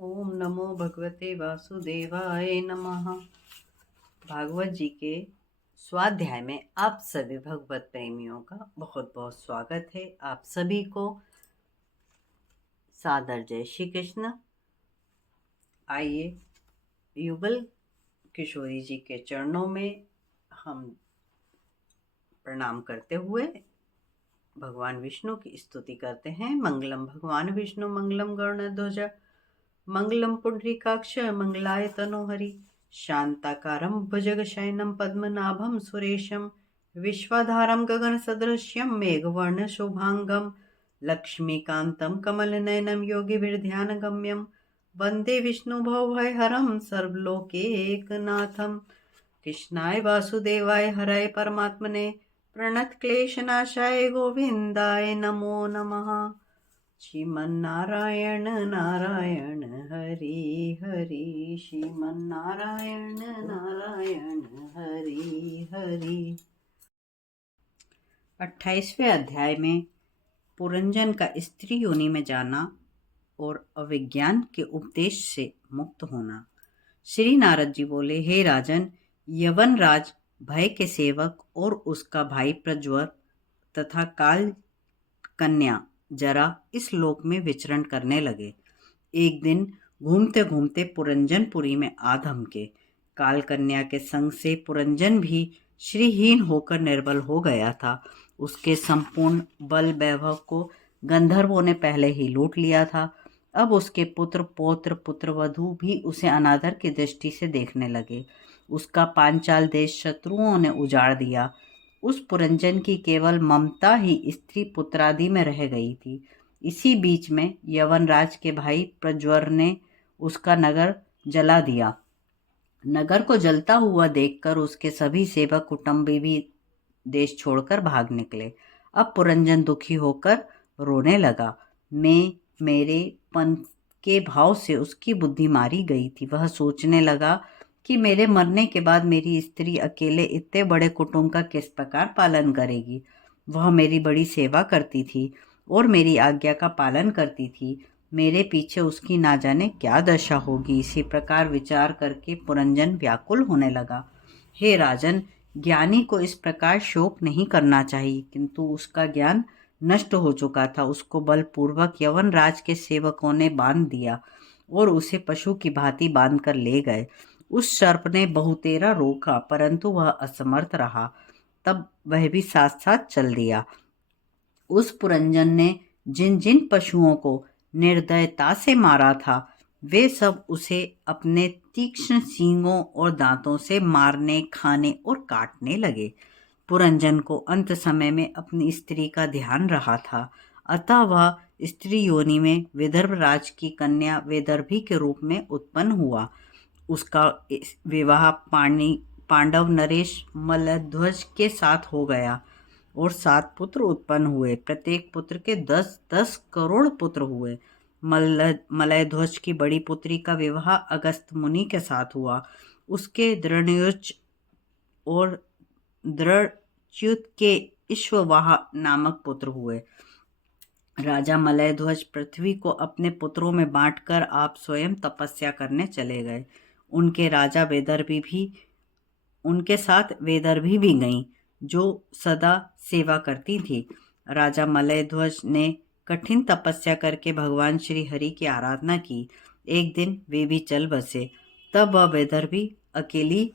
ओम नमो भगवते वासुदेवाय नमः। भागवत जी के स्वाध्याय में आप सभी भगवत प्रेमियों का बहुत बहुत स्वागत है। आप सभी को सादर जय श्री कृष्ण। आइए युगल किशोरी जी के चरणों में हम प्रणाम करते हुए भगवान विष्णु की स्तुति करते हैं। मंगलम भगवान विष्णु मंगलम गरुड़ध्वज मंगलम पुंडरीकाक्ष मंगलाय तनोहरि शांताकारं भुजगशयनं पद्मनाभं सुरेशं विश्वाधारं गगनसदृश्यं मेघवर्णशोभांगं लक्ष्मीकान्तं कमलनयनं योगिभिर्ध्यानगम्यं वन्दे विष्णुभवभयहरं सर्वलोकैकनाथं कृष्णाय वासुदेवाय हराय परमात्मने प्रणतक्लेशनाशाय गोविन्दाय नमो नमः। श्रीमन्नारायण नारायण हरि हरि श्रीमन्नारायण नारायण हरि हरि। 28वें अध्याय में पुरंजन का स्त्री योनि में जाना और अविज्ञान के उपदेश से मुक्त होना। श्री नारद जी बोले, हे राजन, यवनराज भय के सेवक और उसका भाई प्रज्वर तथा काल कन्या जरा इस लोक में विचरण करने लगे। एक दिन घूमते घूमते पुरंजनपुरी में आ धमके। काल कन्या के संग से पुरंजन भी श्रीहीन होकर निर्बल हो गया था। उसके संपूर्ण बल वैभव को गंधर्वों ने पहले ही लूट लिया था। अब उसके पुत्र पौत्र पुत्रवधू भी उसे अनादर की दृष्टि से देखने लगे। उसका पांचाल देश शत्रुओं ने उजाड़ दिया। उस पुरंजन की केवल ममता ही स्त्री पुत्रादि में रह गई थी। इसी बीच में यवनराज के भाई प्रज्वर ने उसका नगर जला दिया। नगर को जलता हुआ देखकर उसके सभी सेवक कुटुंबी भी देश छोड़कर भाग निकले। अब पुरंजन दुखी होकर रोने लगा। मैं मेरे पन के भाव से उसकी बुद्धि मारी गई थी। वह सोचने लगा कि मेरे मरने के बाद मेरी स्त्री अकेले इतने बड़े कुटुंब का किस प्रकार पालन करेगी। वह मेरी बड़ी सेवा करती थी और मेरी आज्ञा का पालन करती थी। मेरे पीछे उसकी ना जाने क्या दशा होगी। इसी प्रकार विचार करके पुरंजन व्याकुल होने लगा। हे राजन, ज्ञानी को इस प्रकार शोक नहीं करना चाहिए, किंतु उसका ज्ञान नष्ट हो चुका था। उसको बलपूर्वक यवनराज के सेवकों ने बांध दिया और उसे पशु की भांति बांध कर ले गए। उस सर्प ने बहुतेरा रोका, परंतु वह असमर्थ रहा। तब वह भी साथ साथ चल दिया। उस पुरंजन ने जिन जिन पशुओं को निर्दयता से मारा था, वे सब उसे अपने तीक्ष्ण सींगों और दांतों से मारने, खाने और काटने लगे। पुरंजन को अंत समय में अपनी स्त्री का ध्यान रहा था, अतः वह स्त्री योनि में विदर्भ राज की कन्या वैदर्भी के रूप में उत्पन्न हुआ। उसका विवाह पांडव नरेश मलध्वज के साथ हो गया और 7 पुत्र उत्पन्न हुए। प्रत्येक पुत्र के 10-10 करोड़ पुत्र हुए। मलयध्वज की बड़ी पुत्री का विवाह अगस्त मुनि के साथ हुआ। उसके दृढ़युज और दृढ़च्युत के ईश्ववाह नामक पुत्र हुए। राजा मलयध्वज पृथ्वी को अपने पुत्रों में बांटकर आप स्वयं तपस्या करने चले गए। उनके साथ वैदर्भी भी गईं, जो सदा सेवा करती थी। राजा मलयध्वज ने कठिन तपस्या करके भगवान श्री हरि की आराधना की। एक दिन वे भी चल बसे। तब वह वैदर्भी अकेली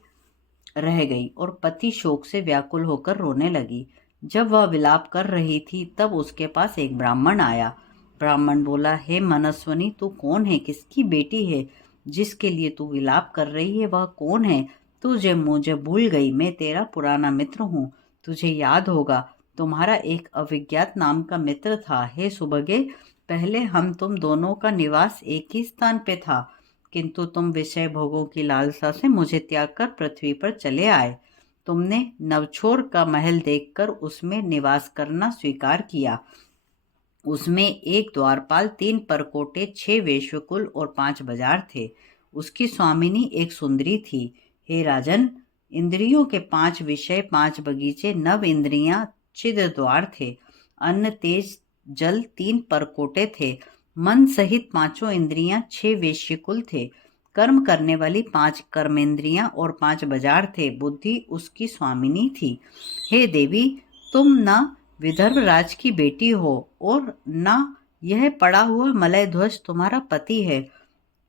रह गई और पति शोक से व्याकुल होकर रोने लगी। जब वह विलाप कर रही थी, तब उसके पास एक ब्राह्मण आया। ब्राह्मण बोला, हे मनस्विनी, तू कौन है? किसकी बेटी है? जिसके लिए तू विलाप कर रही है वह कौन है? तुझे मुझे भूल गई। मैं तेरा पुराना मित्र हूँ। तुझे याद होगा, तुम्हारा एक अविज्ञात नाम का मित्र था। हे सुभगे, पहले हम तुम दोनों का निवास एक ही स्थान पे था, किंतु तुम विषय भोगों की लालसा से मुझे त्याग कर पृथ्वी पर चले आए। तुमने नवछोर का महल देखकर उसमें निवास करना स्वीकार किया। उसमें 1 द्वारपाल, 3 परकोटे, 6 वेश्यकुल और 5 बाजार थे। उसकी स्वामिनी एक सुंदरी थी। हे राजन, इंद्रियों के 5 विषय, 5 बगीचे, 9 इंद्रियां, छिद्र द्वार थे। अन्न, तेज, जल, 3 परकोटे थे। मन सहित पांचों इंद्रियां 6 वेश्यकुल थे। कर्म करने वाली 5 कर्मेंद्रियां और 5 बाजार थे। बुद्धि उसकी स्वामिनी थी। हे देवी, तुम न विदर्भ राज की बेटी हो और न यह पड़ा हुआ मलय ध्वज तुम्हारा पति है।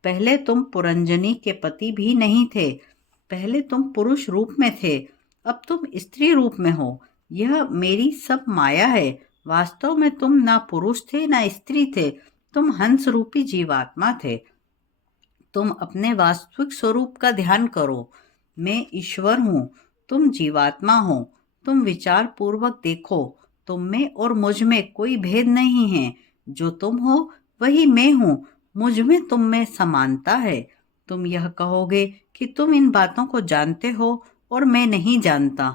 पहले तुम पुरंजनी के पति भी नहीं थे। पहले तुम पुरुष रूप में थे, अब तुम स्त्री रूप में हो। यह मेरी सब माया है। वास्तव में तुम ना पुरुष थे ना स्त्री थे, तुम हंस रूपी जीवात्मा थे। तुम अपने वास्तविक स्वरूप का ध्यान करो। मैं ईश्वर हूँ, तुम जीवात्मा हो। तुम विचार पूर्वक देखो, तुम में और मुझ में कोई भेद नहीं है। जो तुम हो वही मैं हूँ। मुझ में तुम में समानता है। तुम यह कहोगे कि तुम इन बातों को जानते हो और मैं नहीं जानता,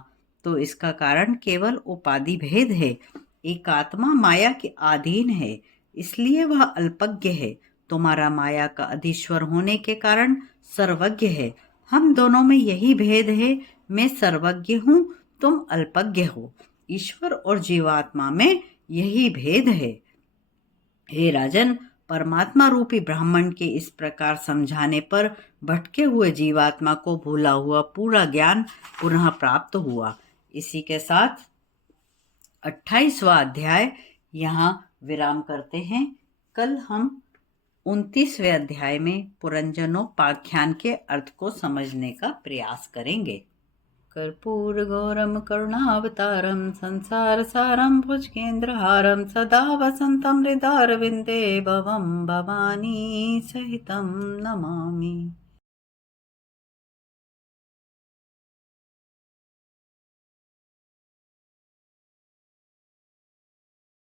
तो इसका कारण केवल उपाधि भेद है। एक आत्मा माया के अधीन है, इसलिए वह अल्पज्ञ है। तुम्हारा माया का अधीश्वर होने के कारण सर्वज्ञ है। हम दोनों में यही भेद है। मैं सर्वज्ञ हूँ, तुम अल्पज्ञ हो। ईश्वर और जीवात्मा में यही भेद है। हे राजन, परमात्मा रूपी ब्राह्मण के इस प्रकार समझाने पर भटके हुए जीवात्मा को भूला हुआ पूरा ज्ञान पुनः प्राप्त हुआ। इसी के साथ 28वां अध्याय यहाँ विराम करते हैं। कल हम 29वें अध्याय में पुरंजनोपाख्यान के अर्थ को समझने का प्रयास करेंगे। कर्पूर गौरम करुणावतारम संसार सारम भुजगेन्द्रहारम सदा वसंतम हृदयारविंदे भवम भवानी सहितम नमामि।